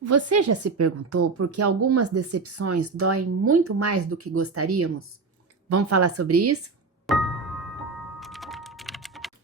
Você já se perguntou por que algumas decepções doem muito mais do que gostaríamos? Vamos falar sobre isso?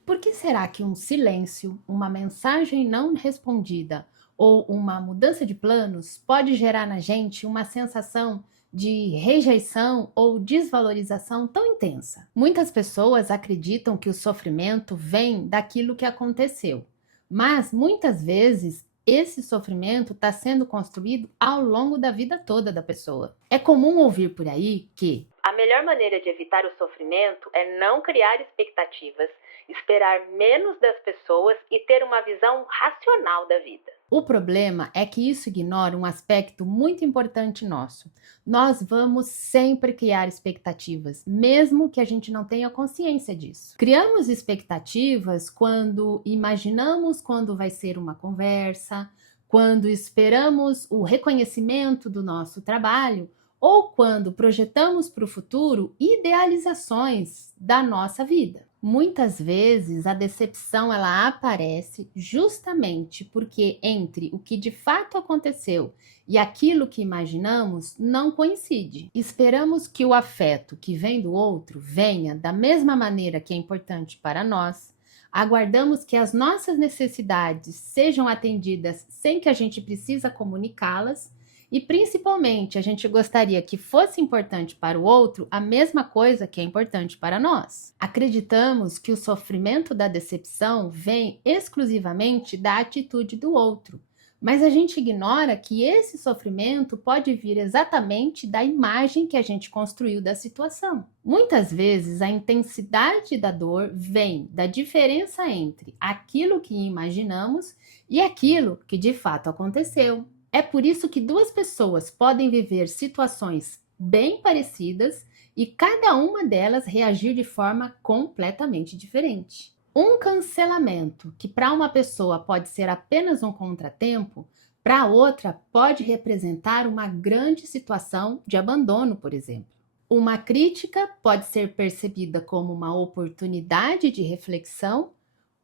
Por que será que um silêncio, uma mensagem não respondida ou uma mudança de planos pode gerar na gente uma sensação de rejeição ou desvalorização tão intensa? Muitas pessoas acreditam que o sofrimento vem daquilo que aconteceu, mas muitas vezes esse sofrimento está sendo construído ao longo da vida toda da pessoa. É comum ouvir por aí que a melhor maneira de evitar o sofrimento é não criar expectativas, esperar menos das pessoas e ter uma visão racional da vida. O problema é que isso ignora um aspecto muito importante nosso. Nós vamos sempre criar expectativas, mesmo que a gente não tenha consciência disso. Criamos expectativas quando imaginamos quando vai ser uma conversa, quando esperamos o reconhecimento do nosso trabalho ou quando projetamos para o futuro idealizações da nossa vida. Muitas vezes a decepção ela aparece justamente porque entre o que de fato aconteceu e aquilo que imaginamos não coincide. Esperamos que o afeto que vem do outro venha da mesma maneira que é importante para nós. Aguardamos que as nossas necessidades sejam atendidas sem que a gente precisa comunicá-las. E principalmente, a gente gostaria que fosse importante para o outro a mesma coisa que é importante para nós. Acreditamos que o sofrimento da decepção vem exclusivamente da atitude do outro, mas a gente ignora que esse sofrimento pode vir exatamente da imagem que a gente construiu da situação. Muitas vezes, a intensidade da dor vem da diferença entre aquilo que imaginamos e aquilo que de fato aconteceu. É por isso que duas pessoas podem viver situações bem parecidas e cada uma delas reagir de forma completamente diferente. Um cancelamento, que para uma pessoa pode ser apenas um contratempo, para outra pode representar uma grande situação de abandono, por exemplo. Uma crítica pode ser percebida como uma oportunidade de reflexão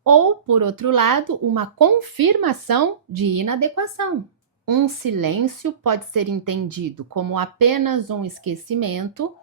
ou, por outro lado, uma confirmação de inadequação. Um silêncio pode ser entendido como apenas um esquecimento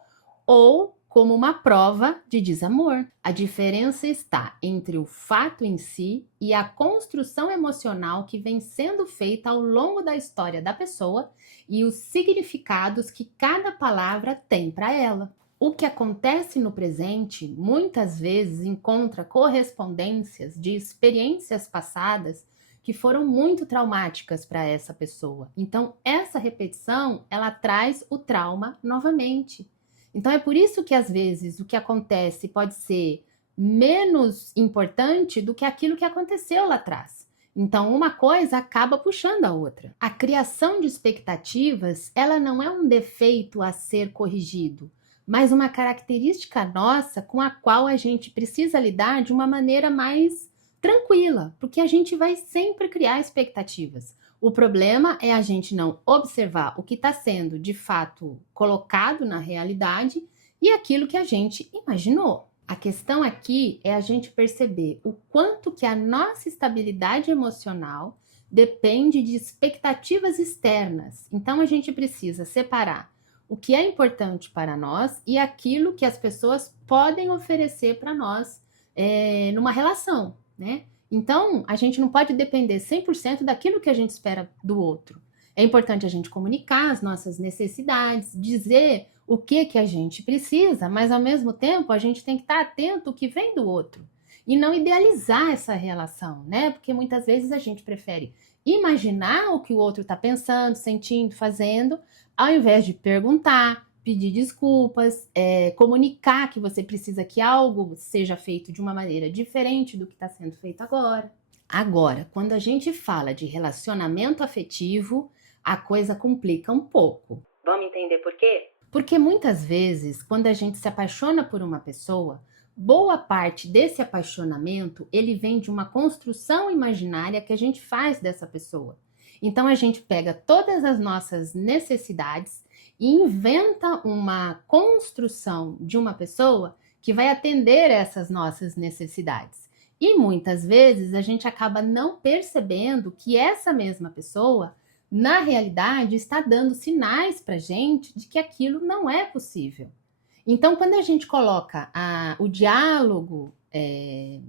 ou como uma prova de desamor. A diferença está entre o fato em si e a construção emocional que vem sendo feita ao longo da história da pessoa e os significados que cada palavra tem para ela. O que acontece no presente muitas vezes encontra correspondências de experiências passadas que foram muito traumáticas para essa pessoa. Então, essa repetição, ela traz o trauma novamente. Então, é por isso que, às vezes, o que acontece pode ser menos importante do que aquilo que aconteceu lá atrás. Então, uma coisa acaba puxando a outra. A criação de expectativas, ela não é um defeito a ser corrigido, mas uma característica nossa com a qual a gente precisa lidar de uma maneira mais tranquila, porque a gente vai sempre criar expectativas. O problema é a gente não observar o que está sendo de fato colocado na realidade e aquilo que a gente imaginou. A questão aqui é a gente perceber o quanto que a nossa estabilidade emocional depende de expectativas externas. Então a gente precisa separar o que é importante para nós e aquilo que as pessoas podem oferecer para nós numa relação, né? Então, a gente não pode depender 100% daquilo que a gente espera do outro. É importante a gente comunicar as nossas necessidades, dizer o que a gente precisa, mas ao mesmo tempo a gente tem que estar atento ao que vem do outro e não idealizar essa relação, né? Porque muitas vezes a gente prefere imaginar o que o outro está pensando, sentindo, fazendo, ao invés de perguntar, pedir desculpas, comunicar que você precisa que algo seja feito de uma maneira diferente do que está sendo feito agora. Agora, quando a gente fala de relacionamento afetivo, a coisa complica um pouco. Vamos entender por quê? Porque muitas vezes, quando a gente se apaixona por uma pessoa, boa parte desse apaixonamento, ele vem de uma construção imaginária que a gente faz dessa pessoa. Então, a gente pega todas as nossas necessidades e inventa uma construção de uma pessoa que vai atender essas nossas necessidades. E muitas vezes a gente acaba não percebendo que essa mesma pessoa na realidade está dando sinais para a gente de que aquilo não é possível. Então, quando a gente coloca o diálogo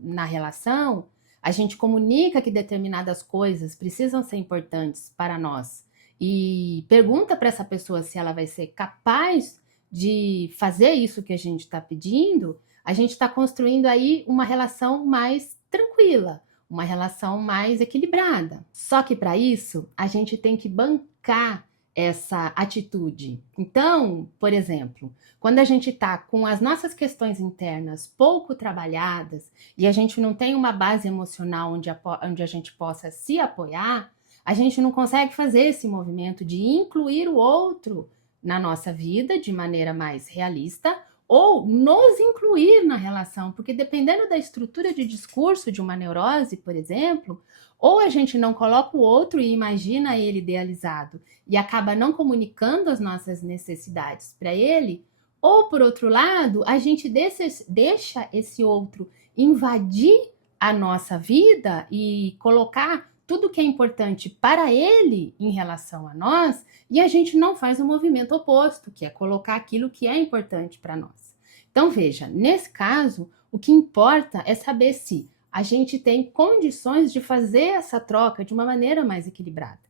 na relação, a gente comunica que determinadas coisas precisam ser importantes para nós e pergunta para essa pessoa se ela vai ser capaz de fazer isso que a gente está pedindo, a gente está construindo aí uma relação mais tranquila, uma relação mais equilibrada. Só que para isso, a gente tem que bancar essa atitude. Então, por exemplo, quando a gente está com as nossas questões internas pouco trabalhadas e a gente não tem uma base emocional onde a gente possa se apoiar, a gente não consegue fazer esse movimento de incluir o outro na nossa vida de maneira mais realista ou nos incluir na relação, porque dependendo da estrutura de discurso de uma neurose, por exemplo, ou a gente não coloca o outro e imagina ele idealizado e acaba não comunicando as nossas necessidades para ele, ou por outro lado, a gente deixa esse outro invadir a nossa vida e colocar tudo que é importante para ele em relação a nós, e a gente não faz o movimento oposto, que é colocar aquilo que é importante para nós. Então, veja, nesse caso, o que importa é saber se a gente tem condições de fazer essa troca de uma maneira mais equilibrada.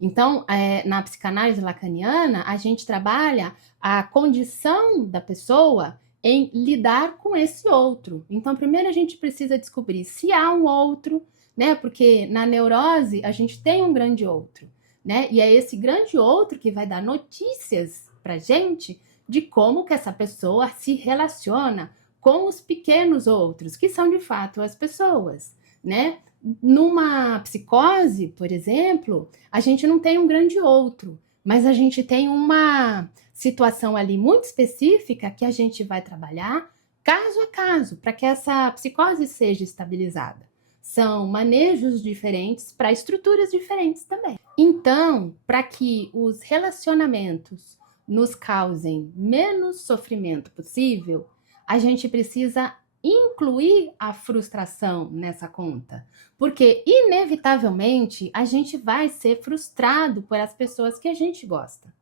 Então, na psicanálise lacaniana, a gente trabalha a condição da pessoa em lidar com esse outro. Então, primeiro a gente precisa descobrir se há um outro, né? Porque na neurose a gente tem um grande outro, né? E é esse grande outro que vai dar notícias pra gente de como que essa pessoa se relaciona com os pequenos outros, que são de fato as pessoas, né? Numa psicose, por exemplo, a gente não tem um grande outro, mas a gente tem uma situação ali muito específica que a gente vai trabalhar caso a caso, para que essa psicose seja estabilizada. São manejos diferentes para estruturas diferentes também. Então, para que os relacionamentos nos causem menos sofrimento possível, a gente precisa incluir a frustração nessa conta, porque inevitavelmente a gente vai ser frustrado por as pessoas que a gente gosta.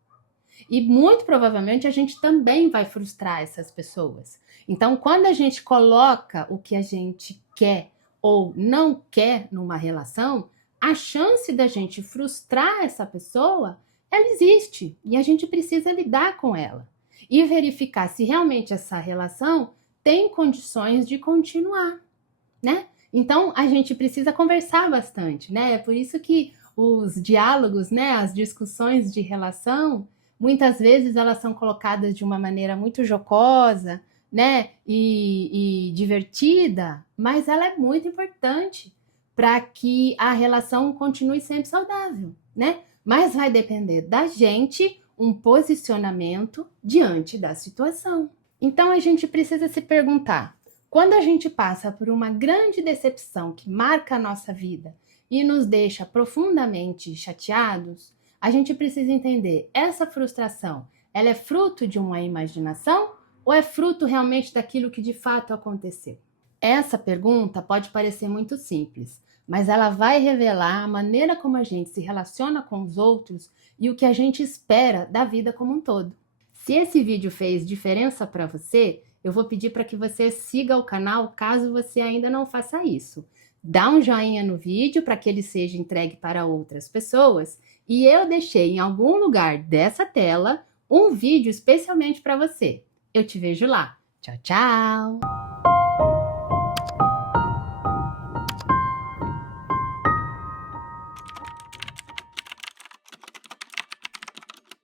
E muito provavelmente a gente também vai frustrar essas pessoas. Então, quando a gente coloca o que a gente quer ou não quer numa relação, a chance da gente frustrar essa pessoa, ela existe e a gente precisa lidar com ela e verificar se realmente essa relação tem condições de continuar, né? Então, a gente precisa conversar bastante, né? É por isso que os diálogos, né, as discussões de relação, muitas vezes elas são colocadas de uma maneira muito jocosa, né, e divertida, mas ela é muito importante para que a relação continue sempre saudável, né? Mas vai depender da gente um posicionamento diante da situação. Então a gente precisa se perguntar, quando a gente passa por uma grande decepção que marca a nossa vida e nos deixa profundamente chateados, a gente precisa entender, essa frustração, ela é fruto de uma imaginação ou é fruto realmente daquilo que de fato aconteceu? Essa pergunta pode parecer muito simples, mas ela vai revelar a maneira como a gente se relaciona com os outros e o que a gente espera da vida como um todo. Se esse vídeo fez diferença para você, eu vou pedir para que você siga o canal caso você ainda não faça isso. Dá um joinha no vídeo para que ele seja entregue para outras pessoas e eu deixei em algum lugar dessa tela um vídeo especialmente para você. Eu te vejo lá. Tchau, tchau!